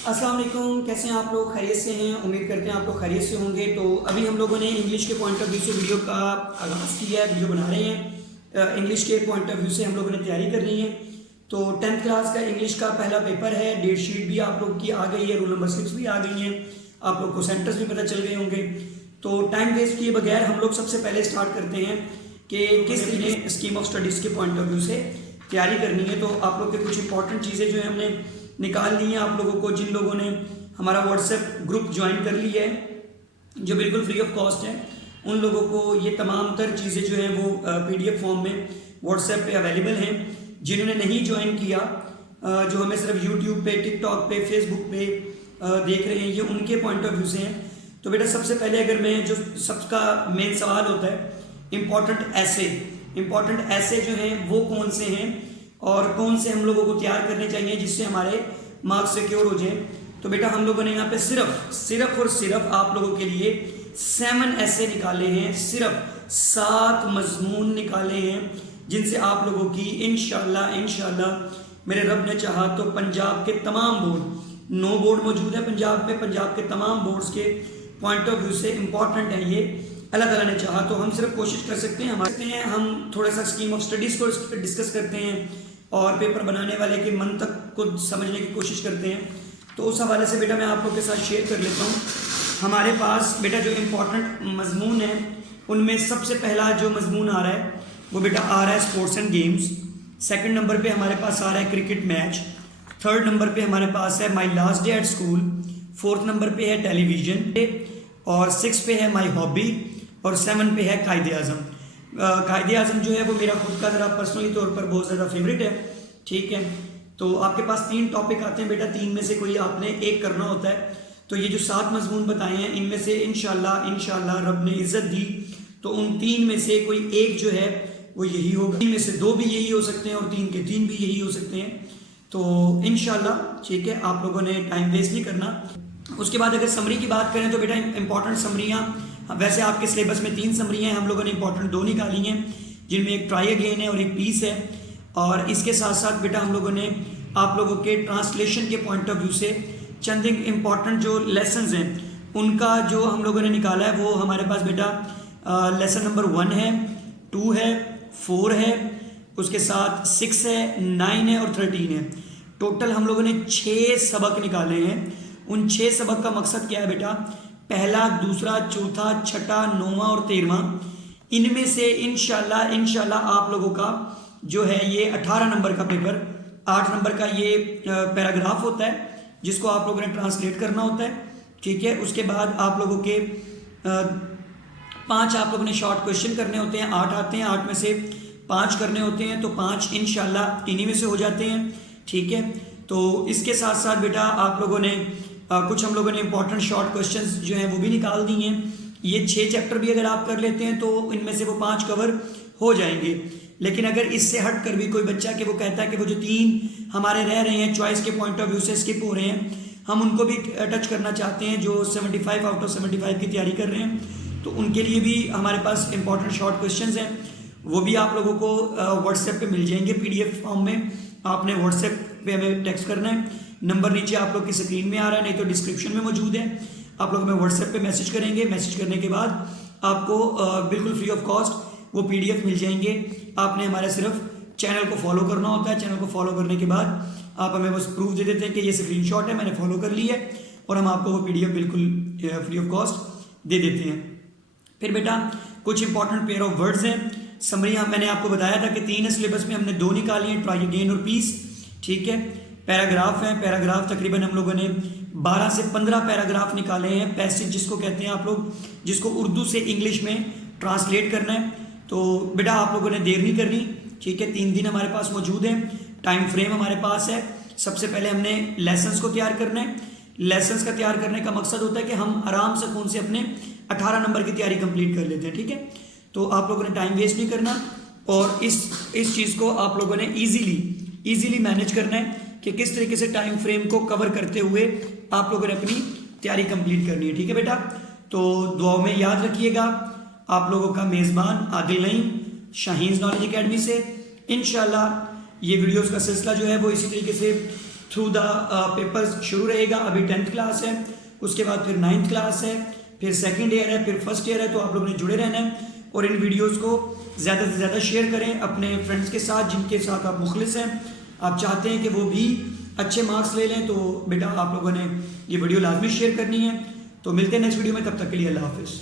अस्सलाम वालेकुम, कैसे हैं आप लोग? खैरियत से हैं? उम्मीद करते हैं आप लोग खैरियत से होंगे। तो अभी हम लोगों ने इंग्लिश के पॉइंट ऑफ व्यू से वीडियो का आगाज़ किया है, वीडियो बना रहे हैं। इंग्लिश के पॉइंट ऑफ व्यू से हम लोगों ने तैयारी करनी है। तो 10th क्लास का इंग्लिश का पहला पेपर है, डेट शीट भी आप लोग की आ गई है, रोल नंबर स्लिप्स भी आ गई हैं, आप लोग को सेंटर्स भी पता चल गए होंगे। तो टाइम वेस्ट किए बगैर हम लोग सबसे पहले स्टार्ट करते हैं कि किस तरीके स्कीम ऑफ स्टडीज़ के पॉइंट ऑफ व्यू से तैयारी करनी है। तो आप लोग के कुछ इंपॉर्टेंट चीज़ें जो है हमने निकाल ली हैं आप लोगों को, जिन लोगों ने हमारा व्हाट्सएप ग्रुप ज्वाइन कर लिया है जो बिल्कुल फ्री ऑफ कॉस्ट है, उन लोगों को ये तमाम तर चीज़ें जो हैं वो पीडीएफ फॉर्म में व्हाट्सएप पे अवेलेबल हैं। जिन्होंने नहीं ज्वाइन किया, जो हमें सिर्फ यूट्यूब पे, टिकटॉक पे, फेसबुक पे देख रहे हैं, ये उनके पॉइंट ऑफ व्यू से हैं। तो बेटा सबसे पहले अगर मैं जो सबका मेन सवाल होता है इम्पॉर्टेंट ऐसे जो हैं वो कौन से हैं और कौन से हम लोगों को तैयार करने चाहिए जिससे हमारे मार्क्स सिक्योर हो जाए। तो बेटा हम लोगों ने यहाँ पे सिर्फ और सिर्फ आप लोगों के लिए 7 ऐसे निकाले हैं, सिर्फ 7 मजमून निकाले हैं जिनसे आप लोगों की इंशाल्लाह मेरे रब ने चाहा तो पंजाब के तमाम बोर्ड, 9 बोर्ड मौजूद है पंजाब में, पंजाब के तमाम बोर्ड्स के पॉइंट ऑफ व्यू से इम्पॉर्टेंट है ये। अल्लाह ताला ने चाहा तो हम सिर्फ कोशिश कर सकते हैं, हम थोड़ा सा स्कीम ऑफ स्टडीज़ को डिस्कस करते हैं और पेपर बनाने वाले के मन तक को समझने की कोशिश करते हैं। तो उस हवाले से बेटा मैं आप लोग के साथ शेयर कर लेता हूँ। हमारे पास बेटा जो इम्पोर्टेंट मजमून है उनमें सबसे पहला जो मजमून आ रहा है वो बेटा आ रहा है sports and games. Second number पे हमारे पास आ रहा है क्रिकेट मैच। थर्ड नंबर पे हमारे पास है my last day at school. Fourth number पे है टेलीविजन और 6 पे है माई हॉबी और 7 पे है कायदे आज़म। कायदे आज़म जो है वो मेरा खुद का ज़रा पर्सनली तौर पर बहुत ज़्यादा फेवरेट है, ठीक है। तो आपके पास 3 टॉपिक आते हैं बेटा, 3 में से कोई आपने एक करना होता है। तो ये जो 7 मजमून बताए हैं इनमें से इंशाल्लाह रब ने इज़्ज़त दी तो उन 3 में से कोई एक जो है वो यही होगा, 3 में से 2 भी यही हो सकते हैं और 3 के 3 भी यही हो सकते हैं। तो इंशाल्लाह ठीक है, आप लोगों ने टाइम वेस्ट नहीं करना। उसके बाद अगर समरी की बात करें तो बेटा इंपॉर्टेंट समरियाँ, वैसे आपके सिलेबस में 3 समरियाँ हैं, हम लोगों ने इंपॉर्टेंट 2 निकाली हैं जिनमें एक ट्राई अगेन है और एक पीस है। और इसके साथ साथ बेटा हम लोगों ने आप लोगों के ट्रांसलेशन के पॉइंट ऑफ व्यू से चंद इम्पॉर्टेंट जो लेसन्स हैं उनका जो हम लोगों ने निकाला है वो हमारे पास बेटा लेसन नंबर 1 है, 2 है, 4 है, उसके साथ 6 है, 9 है और 13 है। टोटल हम लोगों ने 6 सबक निकाले हैं। उन 6 सबक का मकसद क्या है बेटा? पहला, दूसरा, चौथा, छठा, 9वां और 13वां, इनमें से इंशाल्लाह आप लोगों का जो है ये 18 नंबर का पेपर, 8 नंबर का ये पैराग्राफ होता है जिसको आप लोगों ने ट्रांसलेट करना होता है, ठीक है। उसके बाद आप लोगों के 5 आप लोगों ने शॉर्ट क्वेश्चन करने होते हैं, 8 आते हैं, 8 में से 5 करने होते हैं, तो 5 इंशाल्लाह इन्हीं में से हो जाते हैं, ठीक है। तो इसके साथ साथ बेटा आप लोगों ने कुछ हम लोगों ने इंपॉर्टेंट शॉर्ट क्वेश्चंस जो हैं वो भी निकाल दिए हैं। ये 6 चैप्टर भी अगर आप कर लेते हैं तो इनमें से वो 5 कवर हो जाएंगे। लेकिन अगर इससे हट कर भी कोई बच्चा कि वो कहता है कि वो जो 3 हमारे रह रहे हैं चॉइस के पॉइंट ऑफ व्यू से स्किप हो रहे हैं, हम उनको भी टच करना चाहते हैं, जो 75 आउट ऑफ 75 की तैयारी कर रहे हैं, तो उनके लिए भी हमारे पास इंपॉर्टेंट शॉर्ट क्वेश्चंस हैं, वो भी आप लोगों को व्हाट्सएप पे मिल जाएंगे पीडीएफ फॉर्म में। आपने व्हाट्सएप पे हमें टेक्स्ट करना है, नंबर नीचे आप लोग की स्क्रीन में आ रहा है, नहीं तो डिस्क्रिप्शन में मौजूद है। आप लोग हमें व्हाट्सएप पे मैसेज करेंगे, मैसेज करने के बाद आपको बिल्कुल फ्री ऑफ कॉस्ट वो पीडीएफ मिल जाएंगे। आपने हमारे सिर्फ चैनल को फॉलो करना होता है। चैनल को फॉलो करने के बाद आप हमें बस प्रूफ दे देते हैं कि ये स्क्रीनशॉट है, मैंने फॉलो कर लिया है, और हम आपको वो पीडीएफ बिल्कुल फ्री ऑफ कॉस्ट दे देते हैं। फिर बेटा कुछ इंपॉर्टेंट पेयर ऑफ वर्ड्स हैं। समरियाँ मैंने आपको बताया था कि 3 सिलेबस में हमने 2 निकाली हैं, ट्राई अगेन और पीस, ठीक है। पैराग्राफ हैं, पैराग्राफ तकरीबन हम लोगों ने 12 से 15 पैराग्राफ निकाले हैं। पैसेज जिसको कहते हैं आप लोग, जिसको उर्दू से इंग्लिश में ट्रांसलेट करना है। तो बेटा आप लोगों ने देर नहीं करनी, ठीक है। 3 दिन हमारे पास मौजूद हैं, टाइम फ्रेम हमारे पास है। सबसे पहले हमने लेसन्स को तैयार करना है। लेसन्स का तैयार करने का मकसद होता है कि हम आराम से कौन से अपने 18 नंबर की तैयारी कंप्लीट कर लेते हैं, ठीक है। तो आप लोगों ने टाइम वेस्ट नहीं करना और इस चीज़ को आप लोगों ने ईजीली मैनेज करना है कि किस तरीके से टाइम फ्रेम को कवर करते हुए आप लोगों ने अपनी तैयारी कंप्लीट करनी है, ठीक है बेटा। तो दुआओं में याद रखिएगा, आप लोगों का मेज़बान आदिल नईम, शाहीन नॉलेज एकेडमी से। इंशाल्लाह ये वीडियोस का सिलसिला जो है वो इसी तरीके से थ्रू द पेपर्स शुरू रहेगा। अभी 10th क्लास है, उसके बाद फिर 9th क्लास है, फिर सेकेंड ईयर है, फिर फर्स्ट ईयर है। तो आप लोगों ने जुड़े रहना है और इन वीडियोस को ज़्यादा से ज़्यादा शेयर करें अपने फ्रेंड्स के साथ जिनके साथ आप मुखलिस हैं, आप चाहते हैं कि वो भी अच्छे मार्क्स ले लें। तो बेटा आप लोगों ने ये वीडियो लाजमी शेयर करनी है। तो मिलते हैं नेक्स्ट वीडियो में, तब तक के लिए अल्लाह हाफिज़।